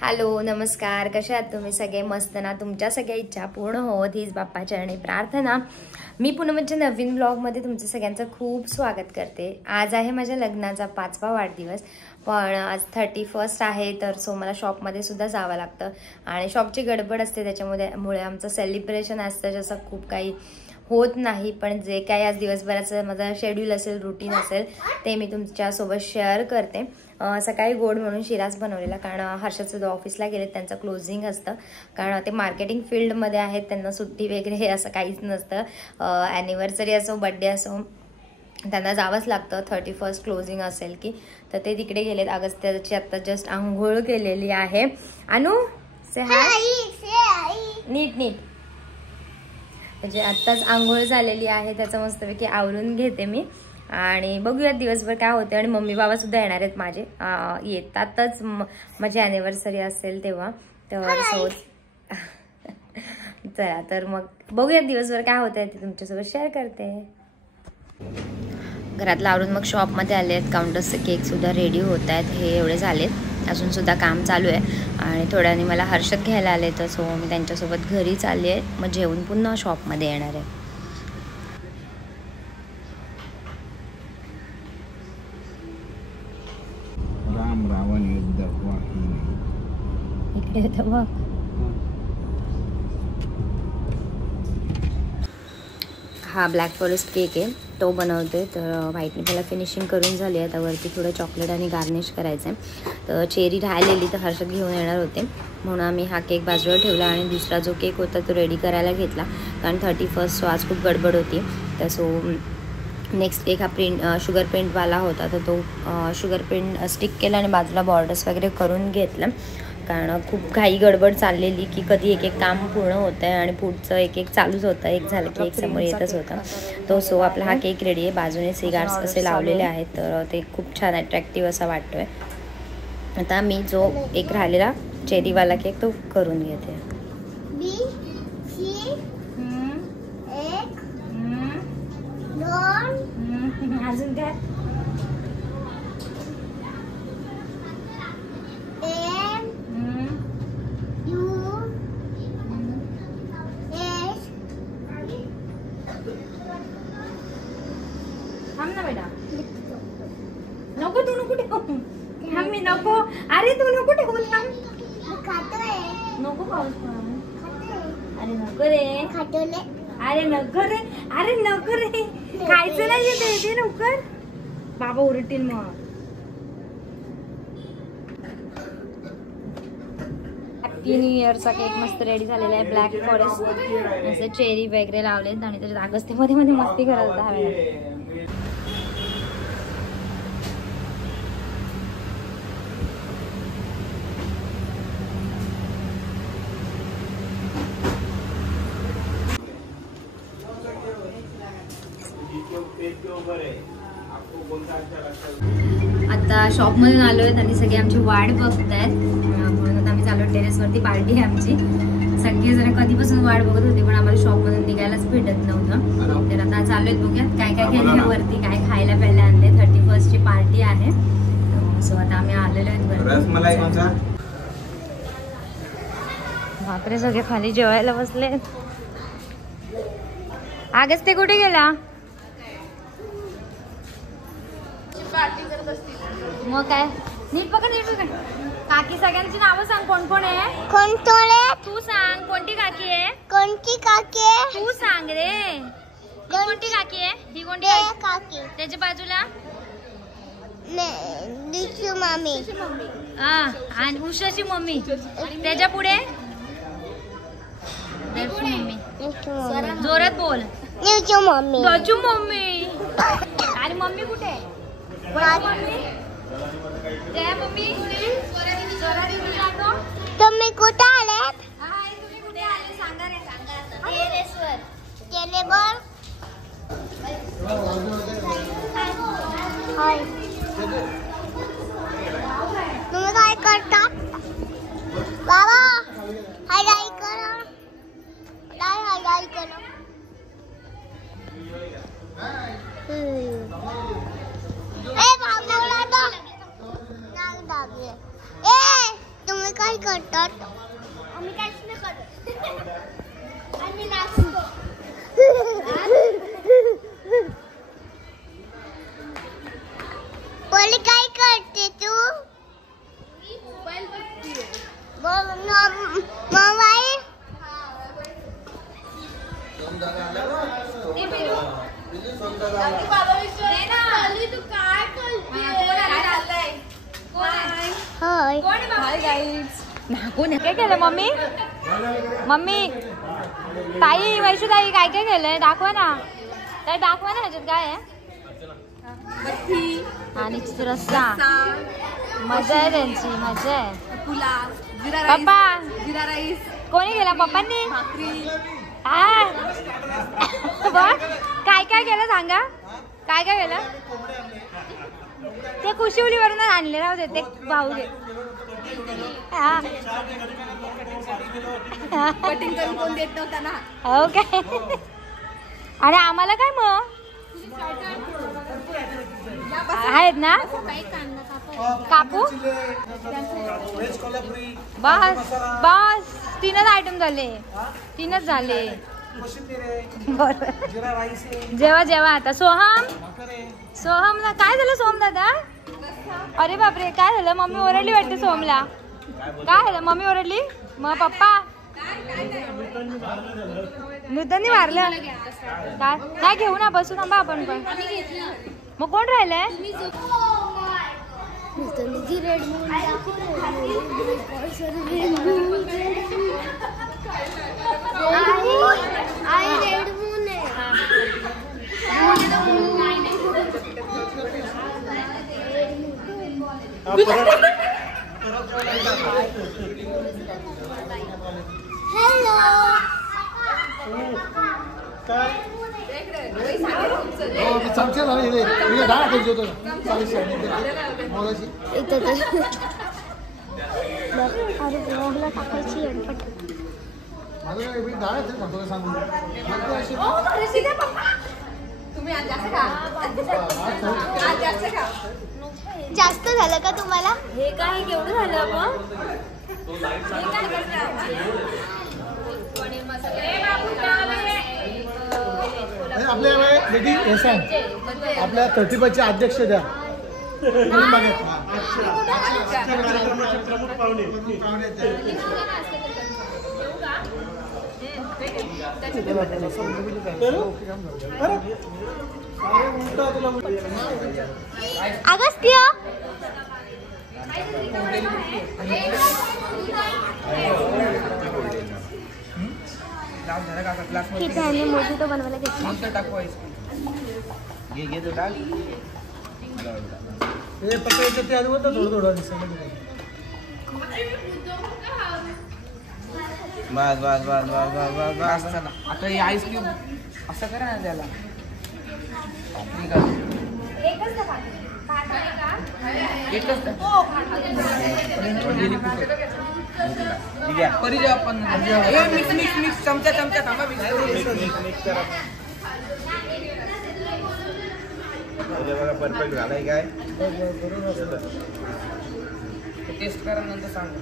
Hello नमस्कार, कशा आहात तुम्ही सगळे? मस्त ना? तुमच्या सगळ्या इच्छा पूर्ण होत हीच बाप्पाच्या आणि प्रार्थना. मी पूनमच्या नवीन ब्लॉगमध्ये तुमचं सगळ्यांचं खूप स्वागत करते. आज आहे माझ्या लग्नाचा 5वा वाढदिवस, पण आज 31 आहे, तर सो मला शॉपमध्ये सुद्धा जावं लागतं आणि शॉपची गडबड असते, त्याच्यामुळे आमचं सेलिब्रेशन असतं जसं खूप काही होत नाही. पण जे काही आज दिवसभराचं माझं शेड्यूल असेल, रुटीन असेल, ते मी तुमच्यासोबत शेअर करते. सकाळी गोड म्हणून शिराच बनवलेला, कारण हर्षद सुद्धा ऑफिसला गेले, त्यांचं क्लोजिंग असतं, कारण ते मार्केटिंग फील्डमध्ये आहेत, त्यांना सुट्टी वगैरे हे असं काहीच नसतं. ॲनिव्हर्सरी असो, बड्डे असो, त्यांना जावंच लागतं. 31 क्लोजिंग असेल की, तर ते तिकडे गेलेत. अगस्त्याची आत्ता जस्ट आंघोळ केलेली आहे. अनु से हाय, नीट नीट, म्हणजे आत्ताच आंघोळ झालेली आहे, त्याचं मस्तपैकी आवरून घेते मी आणि बघूयात दिवसभर काय होते. आणि मम्मी बाबा सुद्धा येणार आहेत माझे, येतातच माझी ॲनिव्हर्सरी असेल तेव्हा, तर सो चला तर मग बघूयात दिवसभर काय होतं ते तुमच्यासोबत शेअर करते. घरातलं आवरून मग शॉपमध्ये आले आहेत. काउंटर्सचे केकसुद्धा रेडी होत आहेत, हे एवढे झालेत, अजूनसुद्धा काम चालू आहे. आणि थोड्याने मला हर्षद घ्यायला आले, तर सो मी त्यांच्यासोबत घरी चालली आहे, मग जेवून पुन्हा शॉपमध्ये येणार आहे. राम रावण युद्ध इकडे येतं बघ. हा ब्लॅक फॉरेस्ट केक आहे, तो बनवते. तर व्हाईटने पहिला फिनिशिंग करून झाली आहे, आता वरती थोडं चॉकलेट आणि गार्निश करायचं आहे. तर चेरी राहिलेली तर हर्षद घेऊन येणार होते, म्हणून आम्ही हा केक बाजूला ठेवला आणि दुसरा जो केक होता तो रेडी करायला घेतला, कारण 31 आज खूप गडबड होती. तर सो नेक्स्ट केक हा शुगर पेंटवाला होता, तर तो शुगर पेंट स्टिक केला आणि बाजूला बॉर्डर्स वगैरे करून घेतलं, कारण खूप घाई गडबड चाललेली की कधी एक एक काम पूर्ण होतं आहे आणि पुढचं एक एक चालूच होतं, एक झालं की एक समोर येतच होतं. तो सो आपला हा केक रेडी आहे. बाजूने सिगार्स असे लावलेले आहेत, तर ते खूप छान अट्रॅक्टिव्ह असा वाटतोय. आता मी जो एक राहिलेला चेरीवाला केक तो करून घेते. अजून काय? थांब ना बेटा, नको तू नको ठेवू, थांब मी नको, अरे तू नको ठेवू, थांब नको पाऊस, अरे नको रे, अरे नको रे, अरे नको रे, खायचं नाही येते लवकर, बाबा उरटील मग. हॅपी न्यू इयरचा केक मस्त रेडी झालेला आहे. ब्लॅक फॉरेस्ट असे चेरी वगैरे लावलेत आणि त्याच्यात अगस्तीमध्ये मध्ये मस्ती करत होता हव्या. आता शॉपमधून आलो आहेत आणि सगळे आमची वाट बघत आहेत, म्हणून आता आम्ही चालू टेरेसवरती. पार्टी आहे आमची, सगळेजण कधीपासून वाट बघत होते, पण आम्हाला शॉपमधून निघायलाच भेटत नव्हतं. तर आता चालू आहेत, बघूयात काय काय केलं वरती, काय खायला प्यायला आणले. 31 ची पार्टी आहे, सो आता आम्ही आलेलो आहेत. बापरे, सगळे खाली जेवायला बसले. आगच ते कुठे गेला? मग काय, नीट पकड, नीट पकड. काकी सगळ्यांची नावं सांग, कोण कोण आहे? कोण तू सांग, कोणती काकी आहे? कोणती काकी आहे? तू सांग रे, ही कोणती काकी आहे? ही कोणती काकी? त्याच्या बाजूला दिसू मम्मी. हा, आणि उषाची मम्मी. त्याच्या पुढे मम्मी. जोरात बोल. दिसू मम्मी. गजू मम्मी. आणि मम्मी कुठे आहे? मम्मी, जय मम्मी. तुम्ही कुठे आलेत? तुम्ही कुठे आले सांगा रे, सांगा. टेरेसवर. टेरेसवर. हाय, तुम्ही काय करता? बाबा हाय हाय करा, हाय हाय करा. ए भागवला तो नाग दाबले. करतात? आम्ही काहीच नाही करत. आम्ही नाचतो. पहिले काय करते तू? मोबाईल बघते. मोबाईल काय केलं मम्मी? मम्मी ताई वैशू ताई काय काय केलंय दाखवा ना. काय दाखवा ना ह्याच्यात काय आहे. आणि रस्सा मजा आहे त्यांची मजा आहे. पप्पा जिरा राईस कोणी गेला पप्पांनी. बघ काय काय केलं सांगा. काय काय केलं ते कुशिवलीवरून आणले राहू दे ते भाऊ दे. कटिंग करून कोण देत नव्हता ना. हो काय. आणि आम्हाला काय मग आहेत ना कापू. बस बस 3च आयटम झाले. 3च झाले. जेव्हा जेव्हा आता सोहम काय झालं सोहम दादा. अरे बापरे काय झालं. मम्मी ओरडली वाटते सोहमला. काय झालं मम्मी ओरडली. मग पप्पा नूतननी मारलं काय. काय घेऊ ना बसून आंबा आपण पण. मग कोण राहिलंय. जास्त झालं का तुम्हाला. हे काय केवढं झालं आपण. आपल्या 35 चे अध्यक्ष द्या. अगस्त्य किती आहे मोठी तो बनवायला घेतला. हे पकडायचं ते आधी होतं थोडं थोडं दिसलं. बस बस बस बस बस बस बस. आता हे आईस्क्रीम असं करा ना त्याला. करी द्या आपण. मिक्स मिक्स मिक्स चमचा चमचा थांबा. परफेक्ट झालाय काय. टेस्ट करा नंतर सांगा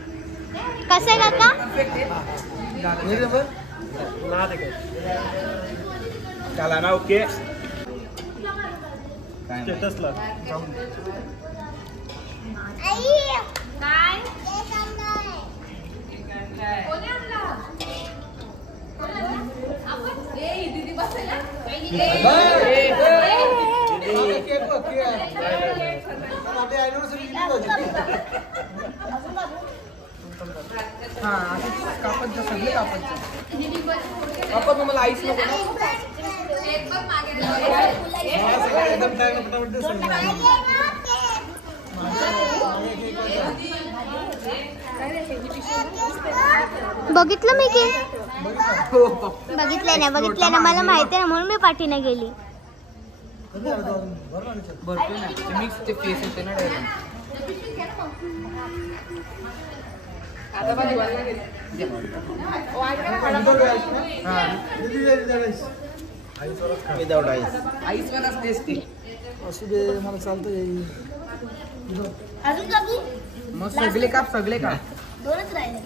कसं आहे काका. चला ना. ओके स्टेटसला काय कापत सगळे कापत तुम्हाला आईस नको ना. बघितलं मी की बघितलं ना मला माहिती आहे म्हणून मी पाठीने गेली. भरपूर ना मिक्स ते फेस येते ना डायरेक्ट. Without ice. आईस वालाच टेस्टी असू दे मला चालतं. अजून कापू मग सगळे काप दोनच राहिले.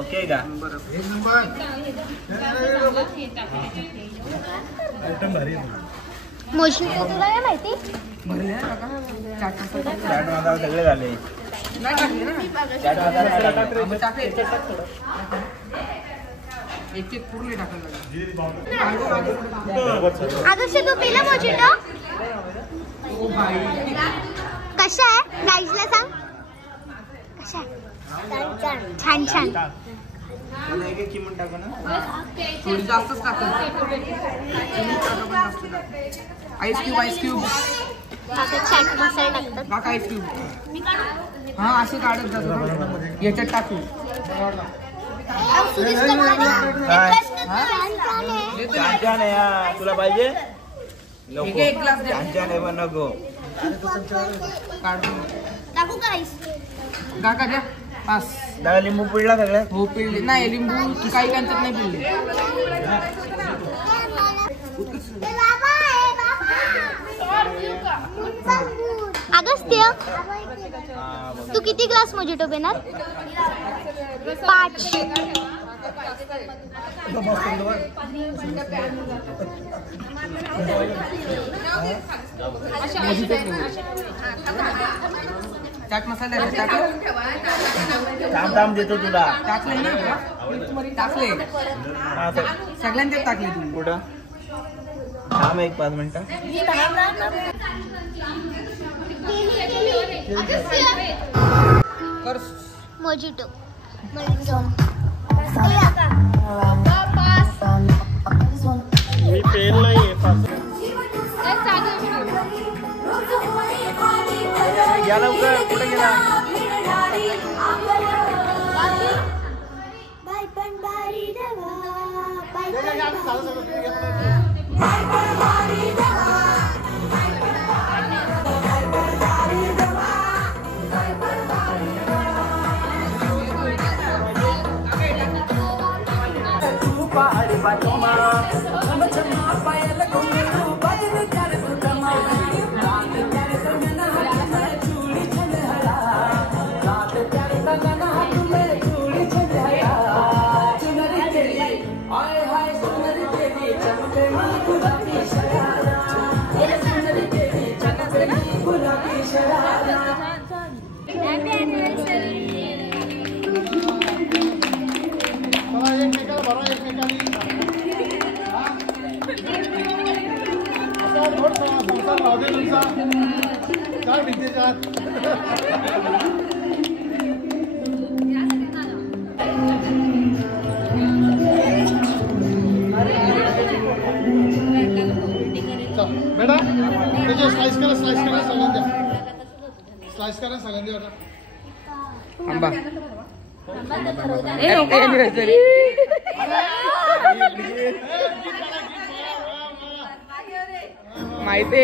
ओके का मोशितो तुला काय माहिती? चाट मसाला सगळे झाले. चाट मसाला आदर्श तू पिला मोशितो? कशा आहे गाईजला सांग. कशा आहे? छान छान. एक चिमूट टाका ना. थोडी जास्तच टाकलं. आईस क्यूब चाट मसाला टाकतात. काका आईस क्यूब. हा असे काढत जातो याच्यात टाकू. छान आहे हा. तुला पाहिजे एक ग्लास दे. छान आहे पण नको. काढू टाकू का आईस? काका द्या पास. दादा लिंबू पिळला सगळे. हो पिळले नाही लिंबू काही कांच्यात नाही पिळले. अगस्त्य तू किती ग्लास मोजिटो पिणार? 5. चाट मसाला टाकलं. थांब देतो तुला. टाकले ना टाकले सगळ्यांच्यात टाकले तुम्ही. कुठं थांब एक 5 मिनिटं. कर मोजिटो मी पेन नाहीये या लवकर. कुठे गेला? काय म्हणते बेटा त्याचे स्लाइस करा सगळ्यांना द्या. स्लाइस करा सगळ्यांना द्या. आंबा माहिती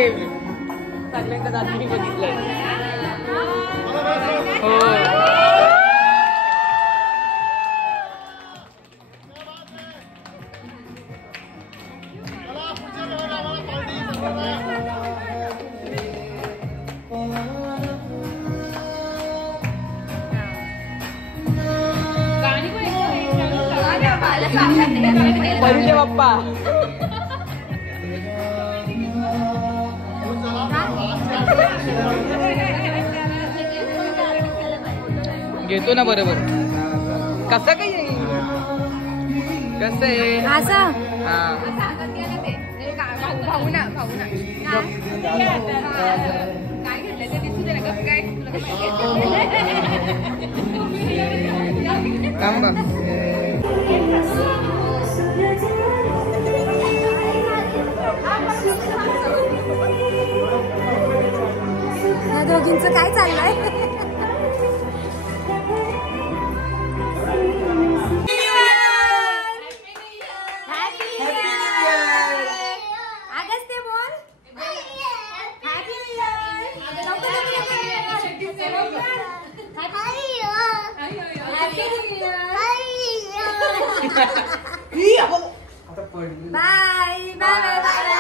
सगळ्यांच्या दादांनी बघितलंय. हो पहिले बाप्पा घेतो ना बरोबर. कसं काय कसं आहे असं हा थांबा. या दोघींचं काय चाललंय? अगस्त्य बोल. Happy new year. Bye bye bye.